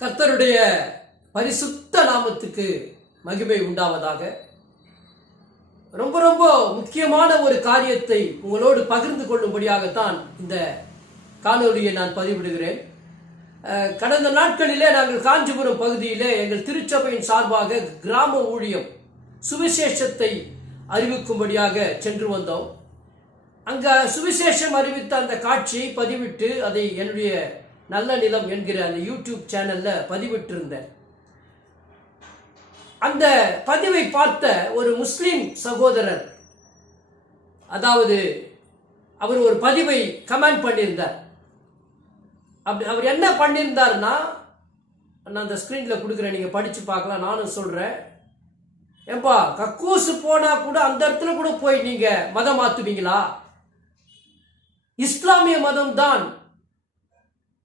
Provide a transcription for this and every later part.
கர்த்தருடைய பரிசுத்த நாமத்துக்கு மகிமை உண்டாவதாக. ரொம்ப ரொம்ப முக்கியமான ஒரு காரியத்தை உங்களோடு பகிர்ந்து கொள்ளும்படியாகத்தான் இந்த காணொலியை நான் பதிவிடுகிறேன். கடந்த நாட்களிலே நாங்கள் காஞ்சிபுரம் பகுதியிலே எங்கள் திருச்சபையின் சார்பாக கிராம ஊழியம் சுவிசேஷத்தை அறிவிக்கும்படியாக சென்று வந்தோம். அங்க சுவிசேஷம் அறிவித்த அந்த காட்சியை பதிவிட்டு அதை என்னுடைய நல்ல நிலம் என்கிற அந்த யூடியூப் சேனல்ல பதிவிட்டிருந்தேன். அந்த பதிவை பார்த்த ஒரு முஸ்லிம் சகோதரர் அதாவது அவர் ஒரு பதிவை கமெண்ட் பண்ணியிருந்தார். அப்படி அவர் என்ன பண்ணியிருந்தாருன்னா நான் அந்த ஸ்க்ரீனில் கொடுக்குறேன் நீங்கள் படித்து பார்க்கலாம் நானும் சொல்கிறேன் ஏப்பா கக்கூசு போனா கூட அந்த இடத்துல கூட போய் நீங்க மதம் மாத்துவீங்களா? இஸ்லாமிய மதம் தான்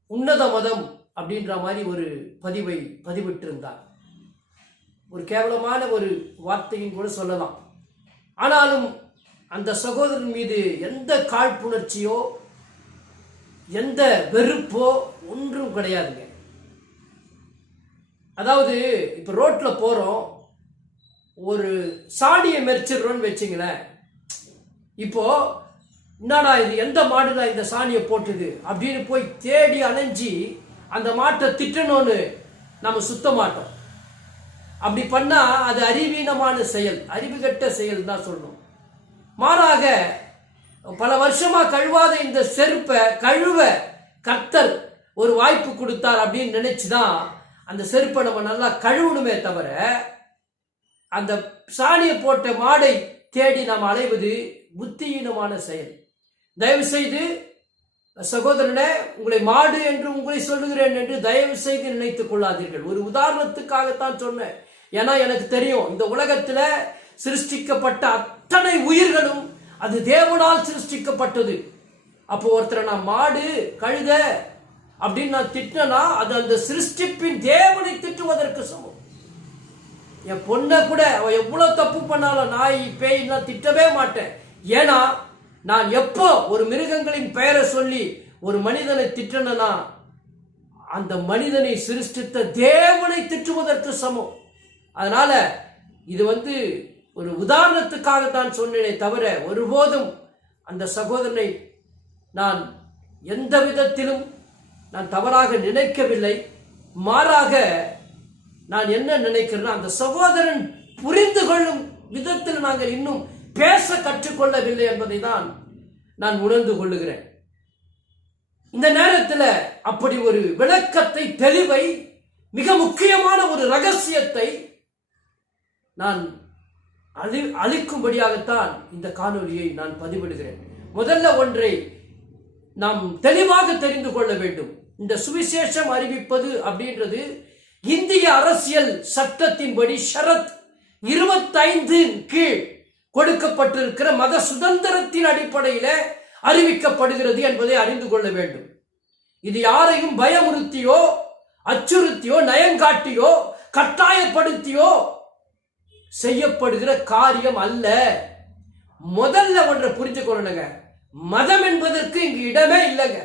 உன்னத மதம் அப்படின்ற மாதிரி ஒரு பதிவை பதிவிட்டிருந்தார். ஒரு கேவலமான ஒரு வார்த்தையும் கூட சொல்லலாம். ஆனாலும் அந்த சகோதரன் மீது எந்த காழ்ப்புணர்ச்சியோ எந்த வெறுப்போ ஒன்றும் கிடையாதுங்க. அதாவது இப்போ ரோட்ல போறோம். ஒரு சாணியை மெரிச்சிடுறோன்னு வச்சுங்களேன். இப்போ என்னடா இது? எந்த மாடுடா இந்த சாணியை போட்டுது? அப்படின்னு போய் தேடி அலைஞ்சி அந்த மாட்டை திட்டணும்னு நம்ம சுத்த மாட்டோம். அப்படி பண்ணா அது அறிவீனமான செயல். அறிவுகட்ட செயல் தான் சொல்லணும். மாறாக பல வருஷமா கழுவாத இந்த செருப்பை கழுவ கர்த்தர் ஒரு வாய்ப்பு கொடுத்தார் அப்படின்னு நினைச்சுதான் அந்த செருப்பை நம்ம நல்லா கழுவணுமே தவிர அந்த சாணியை போட்ட மாடை தேடி நாம் அலைவது புத்தியீனமான செயல். தயவு செய்து சகோதரனே உங்களை மாடு என்று உங்களை சொல்லுகிறேன் என்று தயவு செய்து நினைத்துக் கொள்ளாதீர்கள். ஒரு உதாரணத்துக்காகத்தான் சொன்னேன். ஏன்னா எனக்கு தெரியும் இந்த உலகத்துல சிருஷ்டிக்கப்பட்ட அத்தனை உயிர்களும் அது தேவனால் சிருஷ்டிக்கப்பட்டது. அப்போ ஒருத்தரை நான் மாடு கழுத அப்படின்னு நான் திட்டினா அது அந்த சிருஷ்டிப்பின் தேவனை திட்டுவதற்கு சமம். என் பொண்ணை கூட அவ எவ்வளவு தப்பு பண்ணாலும் நாய் பேய் நான் திட்டவே மாட்டேன். ஏன்னா நான் எப்போ ஒரு மிருகங்களின் பெயரை சொல்லி ஒரு மனிதனை திட்டனா அந்த மனிதனை சிருஷ்டித்த தேவனை திட்டுவதற்கு சமம். அதனால இது வந்து ஒரு உதாரணத்துக்காக தான் சொன்னேனே தவிர ஒருபோதும் அந்த சகோதரனை நான் எந்த விதத்திலும் நான் தவறாக நினைக்கவில்லை. மாறாக நான் என்ன நினைக்கிறேன்னா அந்த சகோதரன் புரிந்து கொள்ளும் விதத்தில் நாங்கள் இன்னும் பேச கற்றுக்கொள்ளவில்லை என்பதை தான் நான் உணர்ந்து கொள்ளுகிறேன். இந்த நேரத்தில் அப்படி ஒரு விளக்கத்தை தெளிவை மிக முக்கியமான ஒரு ரகசியத்தை நான் அழி அழிக்கும்படியாகத்தான் இந்த காணொலியை நான் பதிவிடுகிறேன். முதல்ல ஒன்றை நாம் தெளிவாக தெரிந்து கொள்ள வேண்டும். இந்த சுவிசேஷம் அறிவிப்பது அப்படின்றது இந்திய அரசியல் சட்டத்தின்படி ஷரத் இருபத்தைந்து கீழ் கொடுக்கப்பட்டிருக்கிற மத சுதந்திரத்தின் அடிப்படையில அறிவிக்கப்படுகிறது என்பதை அறிந்து கொள்ள வேண்டும். இது யாரையும் பயமுறுத்தியோ அச்சுறுத்தியோ நயங்காட்டியோ கட்டாயப்படுத்தியோ செய்யப்படுகிற காரியம் அல்ல. முதல்ல ஒன்றை புரிஞ்சுக்கொள்ளணுங்க மதம் என்பதற்கு இங்கு இடமே இல்லைங்க.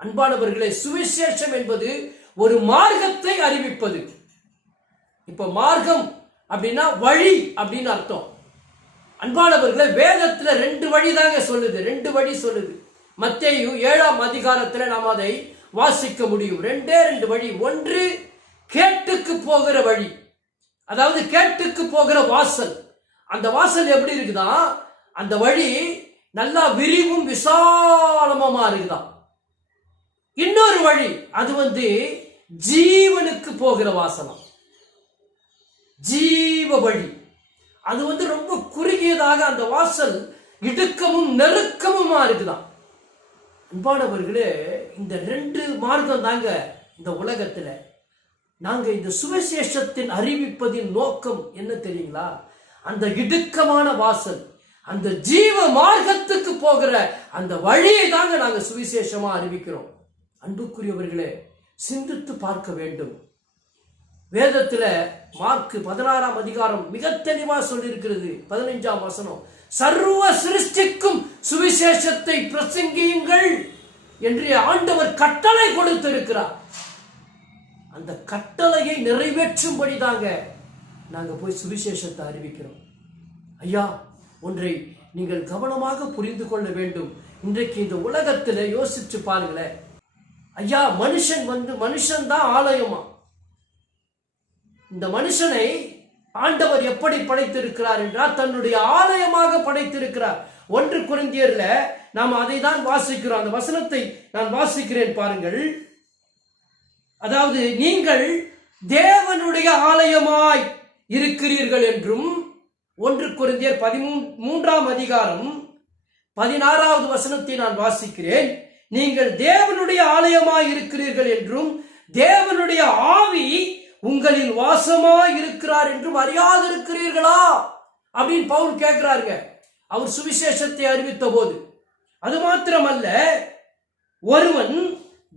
அன்பானவர்களே சுவிசேஷம் என்பது ஒரு மார்க்கத்தை அறிவிப்பது. இப்ப மார்க்கம் அப்படின்னா வழி அப்படின்னு அர்த்தம். அன்பானவர்களை வேதத்துல ரெண்டு வழி தாங்க சொல்லுது. ரெண்டு வழி சொல்லுது. மத்தேயு ஏழாம் அதிகாரத்துல நாம் அதை வாசிக்க முடியும். ரெண்டே ரெண்டு வழி. ஒன்று கேட்டுக்கு போகிற வழி. அதாவது கேட்டுக்கு போகிற வாசல். அந்த வாசல் எப்படி இருக்குதான் அந்த வழி நல்லா விரிவும் விசாலமுமா இருக்குதான் இன்னொரு வழி அது வந்து ஜீவனுக்கு போகிற வாசனம். ஜீவ வழி. அது வந்து ரொம்ப குறுகியதாக அந்த வாசல் இடுக்கமும் நெருக்கமுமா இருக்குதான் அன்பானவர்களே இந்த ரெண்டு மார்க்கம் தாங்க இந்த உலகத்துல. நாங்க இந்த சுவிசேஷத்தின் அறிவிப்பதின் நோக்கம் என்ன தெரியுங்களா? அந்த இடுக்கமான வாசல் அந்த ஜீவ மார்க்கத்துக்கு போகிற அந்த வழியை தாங்க நாங்க சுவிசேஷமா அறிவிக்கிறோம். அன்புக்குரியவர்களே சிந்தித்து பார்க்க வேண்டும். வேதத்தில் மார்க்கு பதினாறாம் அதிகாரம் மிக தெளிவாக சொல்லியிருக்கிறது. பதினைஞ்சாம் வசனம். சர்வ சிருஷ்டிக்கும் சுவிசேஷத்தை பிரசங்கியுங்கள் என்று ஆண்டவர் கட்டளை கொடுத்திருக்கிறார். அந்த கட்டளையை நிறைவேற்றும்படி தாங்க நாங்கள் போய் சுவிசேஷத்தை அறிவிக்கிறோம். ஐயா ஒன்றை நீங்கள் கவனமாக புரிந்து கொள்ள வேண்டும். இன்றைக்கு இந்த உலகத்தில் யோசிச்சு பாருங்களேன். ஐயா மனுஷன் வந்து மனுஷன் தான் ஆலயமா? இந்த மனுஷனை ஆண்டவர் எப்படி படைத்திருக்கிறார் என்றால் தன்னுடைய ஆலயமாக படைத்திருக்கிறார். ஒன்று குறைந்தியர்ல நாம் அதை தான் வாசிக்கிறோம். அந்த வசனத்தை நான் வாசிக்கிறேன் பாருங்கள். அதாவது நீங்கள் தேவனுடைய ஆலயமாய் இருக்கிறீர்கள் என்றும் ஒன்று குறைந்தியர் பதிமூ மூன்றாம் அதிகாரம் பதினாறாவது வசனத்தை நான் வாசிக்கிறேன். நீங்கள் தேவனுடைய ஆலயமாய் இருக்கிறீர்கள் என்றும் தேவனுடைய ஆவி உங்களில் வாசமா இருக்கிறார் என்றும் அறியாதிருக்கிறீர்களா? அப்படின்னு பவுல் கேட்கிறாருங்க. அவர் சுவிசேஷத்தை அறிவித்த போது அது மாத்திரமல்ல ஒருவன்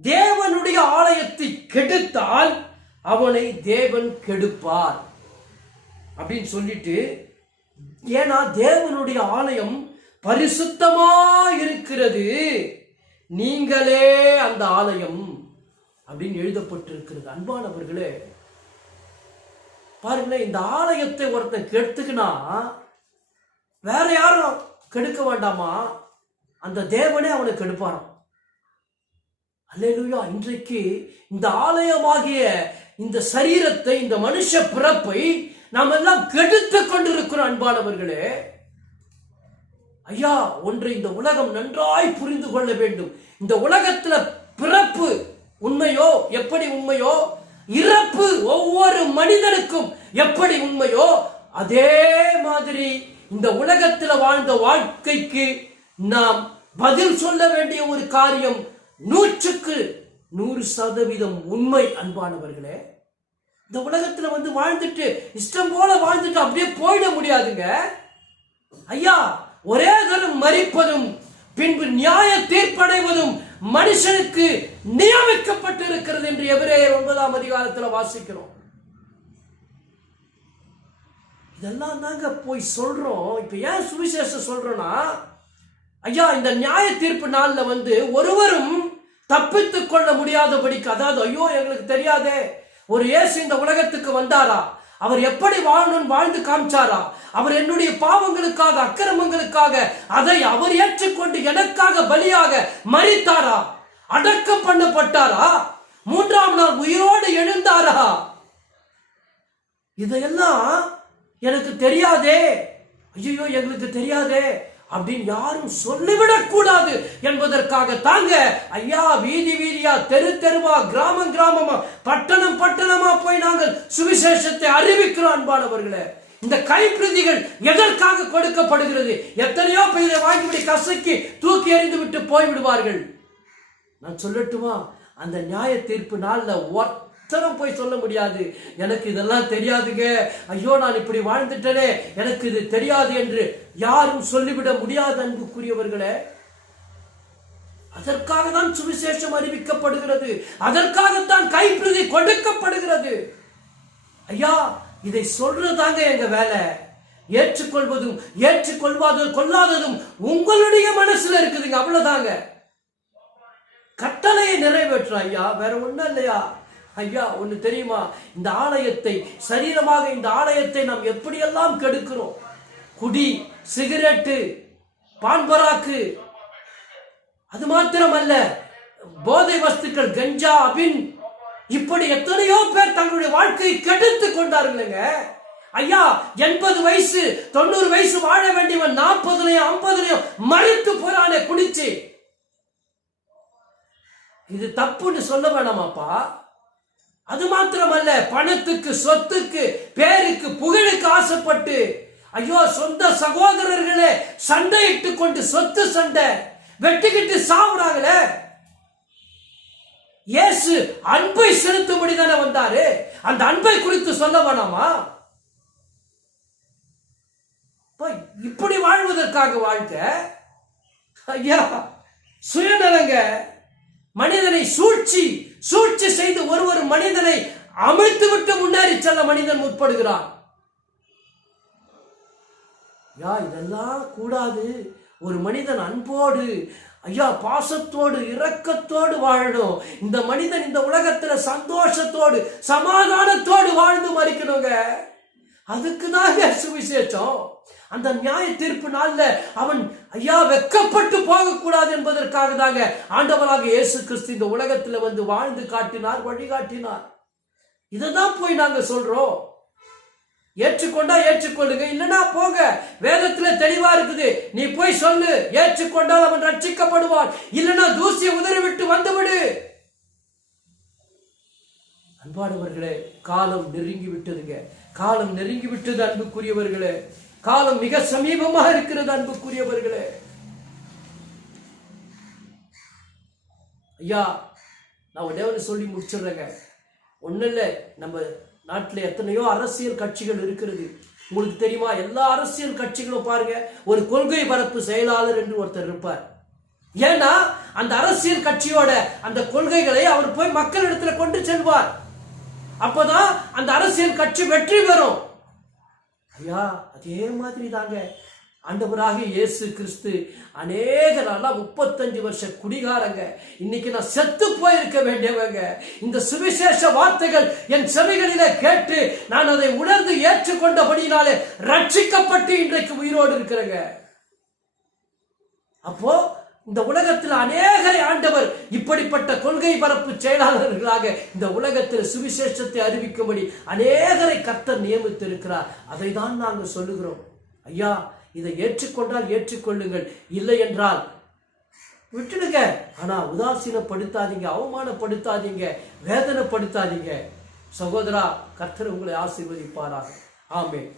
தேவனுடைய ஆலயத்தை கெடுத்தால் அவனை தேவன் கெடுப்பார். அப்படின்னு சொல்லிட்டு ஏன்னா தேவனுடைய ஆலயம் பரிசுத்தமா இருக்கிறது நீங்களே அந்த ஆலயம் அப்படின்னு எழுதப்பட்டிருக்கிறது. அன்பானவர்களே பாருங்களேன் இந்த ஆலயத்தை ஒருத்தன் கெடுத்துக்கினா வேற யாரும் கெடுக்க வேண்டாமா? அந்த தேவனே அவனை கெடுப்பாராம். அல்லேலூயா இன்றைக்கு இந்த ஆலயமாகிய இந்த சரீரத்தை இந்த மனுஷ பிறப்பை நாம் எல்லாம் கெடுத்து கொண்டிருக்கிறோம் அன்பானவர்களே. ஐயா ஒன்று இந்த உலகம் நன்றாய் புரிந்து கொள்ள வேண்டும். இந்த உலகத்துல பிறப்பு உண்மையோ எப்படி உண்மையோ இறப்பு ஒவ்வொரு மனிதனுக்கும் எப்படி உண்மையோ அதே மாதிரி இந்த உலகத்தில் வாழ்ந்த வாழ்க்கைக்கு நாம் பதில் சொல்ல வேண்டிய ஒரு காரியம் நூற்றுக்கு நூறு சதவீதம் உண்மை அன்பானவர்களே. இந்த உலகத்துல வந்து வாழ்ந்துட்டு இஷ்டம் போல வாழ்ந்துட்டு அப்படியே போயிட முடியாதுங்க. ஐயா ஒரே தரம் மறிப்பதும் பின்பு நியாய தீர்ப்படைவதும் மனுஷனுக்கு நியமிக்கப்பட்டிருக்கிறது என்று எபிரேயர் ஒன்பதாம் அதிகாரத்தில் வாசிக்கிறோம். இதெல்லாம் தாங்க போய் சொல்றோம். இப்ப ஏன் சுவிசேஷம் சொல்றோம்னா ஐயா இந்த நியாய தீர்ப்பு நாள்ல வந்து ஒருவரும் தப்பித்துக் கொள்ள முடியாதபடிக்கு அதாவது ஐயோ எங்களுக்கு தெரியாதே ஒரு இயேசு இந்த உலகத்துக்கு வந்தாரா? அவர் எப்படி வாழணும்னு வாழ்ந்து காமிச்சாரா? அவர் என்னுடைய பாவங்களுக்காக அக்கிரமங்களுக்காக அதை அவர் ஏற்றுக்கொண்டு எனக்காக பலியாக மறித்தாரா அடக்கம் பண்ணப்பட்டாரா? மூன்றாம் நாள் உயிரோடு எழுந்தாரா? இதையெல்லாம் எனக்கு தெரியாதே. ஐயோ எங்களுக்கு தெரியாதே. அப்படின்னு யாரும் சொல்லிவிடக் கூடாது என்பதற்காக தாங்க ஐயா வீதி வீதியா தெரு தெருவா கிராமம் கிராமமா பட்டணம் பட்டணமா போய் நாங்கள் சுவிசேஷத்தை அறிவிக்கிறோம் அன்பானவர்களே. இந்த கைப்பிரதிகள் எதற்காக கொடுக்கப்படுகிறது? எத்தனையோ பேர் இதை கசக்கி தூக்கி எறிந்து விட்டு போய்விடுவார்கள். நான் சொல்லட்டுமா? அந்த நியாய தீர்ப்பு நாள்ல ஒருத்தரும் போய் சொல்ல முடியாது. எனக்கு இதெல்லாம் தெரியாதுங்க. ஐயோ நான் இப்படி வாழ்ந்துட்டேனே. எனக்கு இது தெரியாது என்று யாரும் சொல்லிவிட முடியாது அன்புக்குரியவர்களே. அதற்காக தான் சுவிசேஷம் அறிவிக்கப்படுகிறது. அதற்காகத்தான் கைப்பிரதி கொடுக்கப்படுகிறது. ஐயா இதை சொல்றதாங்க எங்க வேலை. ஏற்றுக்கொள்வதும் ஏற்றுக்கொள்வாததும் கொள்ளாததும் உங்களுடைய மனசுல இருக்குதுங்க. அவ்வளவுதாங்க. கட்டளையை நிறைவேற்றும் ஐயா. வேற ஒண்ணும் இல்லையா? ஐயா ஒன்று தெரியுமா? இந்த ஆலயத்தை சரீரமாக இந்த ஆலயத்தை நாம் எப்படியெல்லாம் கெடுக்கிறோம்? குடி சிகரெட்டு பான்பராக்கு அது மாத்திரமல்ல போதை வஸ்துக்கள் கஞ்சா அபின். இப்படி எத்தனையோ பேர் தங்களுடைய வாழ்க்கையை கெடுத்து கொண்டாருங்க ஐயா எண்பது வயசு தொண்ணூறு வயசு வாழ வேண்டியவன் நாற்பதுலயும் ஐம்பதுலயும் மறுத்து போறானே குடிச்சு இது தப்புன்னு சொல்ல வேணாமாப்பா. அது மாத்திரமல்ல பணத்துக்கு சொத்துக்கு பேருக்கு புகழுக்கு ஆசைப்பட்டு ஐயோ சொந்த சகோதரர்களே சண்டையிட்டு கொண்டு சொத்து சண்டை வெட்டிக்கிட்டு சாவுறாங்களே. இயேசு அன்பை செலுத்தும்படி தானே வந்தாரு. அந்த அன்பை குறித்து சொல்ல வேணாமா? இப்படி வாழ்வதற்காக வாழ்க்கை? ஐயா சுயநலங்க மனிதனை சூழ்ச்சி சூழ்ச்சி செய்து ஒரு ஒரு மனிதனை அமிழ்த்து விட்டு முன்னேறி செல்ல மனிதன் முற்படுகிறான். யா இதெல்லாம் கூடாது. ஒரு மனிதன் அன்போடு ஐயா பாசத்தோடு இரக்கத்தோடு வாழணும். இந்த மனிதன் இந்த உலகத்துல சந்தோஷத்தோடு சமாதானத்தோடு வாழ்ந்து மறிக்கணுங்க. அதுக்கு தான் சுவிசேஷம். அந்த நியாய தீர்ப்பு நாள்ல அவன் ஐயா வெக்கப்பட்டு போகக்கூடாது என்பதற்காக தாங்க ஆண்டவராக இயேசு கிறிஸ்து இந்த உலகத்துல வந்து வாழ்ந்து காட்டினார் வழிகாட்டினார். இதை தான் போய் நாங்க சொல்றோம். ஏற்றுக்கொண்டா ஏற்றுக்கொள்ளுங்க இல்லைன்னா போங்க. வேதத்துல தெளிவா இருக்குது. நீ போய் சொல்லு. ஏற்றுக்கொண்டால் அவன் ரட்சிக்கப்படுவான். இல்லைன்னா தூசியை உதறிவிட்டு வந்துவிடு. அன்பானவர்களே காலம் நெருங்கி விட்டதுங்க காலம் நெருங்கி விட்டது அன்புக்குரியவர்களே. காலம் மிக சமீபமாக இருக்கிறது அன்புக்குரியவர்களே. ஐயா நான் ஒன்னே ஒன்று சொல்லி முடிச்சிடுறேங்க. ஒன்றும் இல்லை நம்ம நாட்டில் எத்தனையோ அரசியல் கட்சிகள் இருக்கிறது. உங்களுக்கு தெரியுமா எல்லா அரசியல் கட்சிகளும் பாருங்க ஒரு கொள்கை பரப்பு செயலாளர் என்று ஒருத்தர் இருப்பார். ஏன்னா அந்த அரசியல் கட்சியோட அந்த கொள்கைகளை அவர் போய் மக்களிடத்துல கொண்டு செல்வார். அப்பதான் அந்த அரசியல் கட்சி வெற்றி பெறும். ஐயா அதே மாதிரி தாங்க ஆண்டவராக இயேசு கிறிஸ்து அநேக நாளா முப்பத்தஞ்சு வருஷ குடிகாரங்க. இன்னைக்கு நான் செத்து போயிருக்க வேண்டியவங்க. இந்த சுவிசேஷ வார்த்தைகள் என் செவிகளிலே கேட்டு நான் அதை உணர்ந்து ஏற்றுக்கொண்டபடியினாலே ரட்சிக்கப்பட்டு இன்றைக்கு உயிரோடு இருக்கிறேங்க. அப்போ இந்த உலகத்தில் அநேகரை ஆண்டவர் இப்படிப்பட்ட கொள்கை பரப்பு செயலாளர்களாக இந்த உலகத்தில் சுவிசேஷத்தை அறிவிக்கும்படி அநேகரை கர்த்தர் நியமித்திருக்கிறார். அதை தான் நாங்கள் சொல்லுகிறோம். ஐயா இதை ஏற்றுக்கொண்டால் ஏற்றுக்கொள்ளுங்கள். இல்லை என்றால் விட்டுடுங்க. ஆனா உதாசீனப்படுத்தாதீங்க அவமானப்படுத்தாதீங்க வேதனைப்படுத்தாதீங்க. சகோதரா கர்த்தர் உங்களை ஆசீர்வதிப்பாராக. ஆமே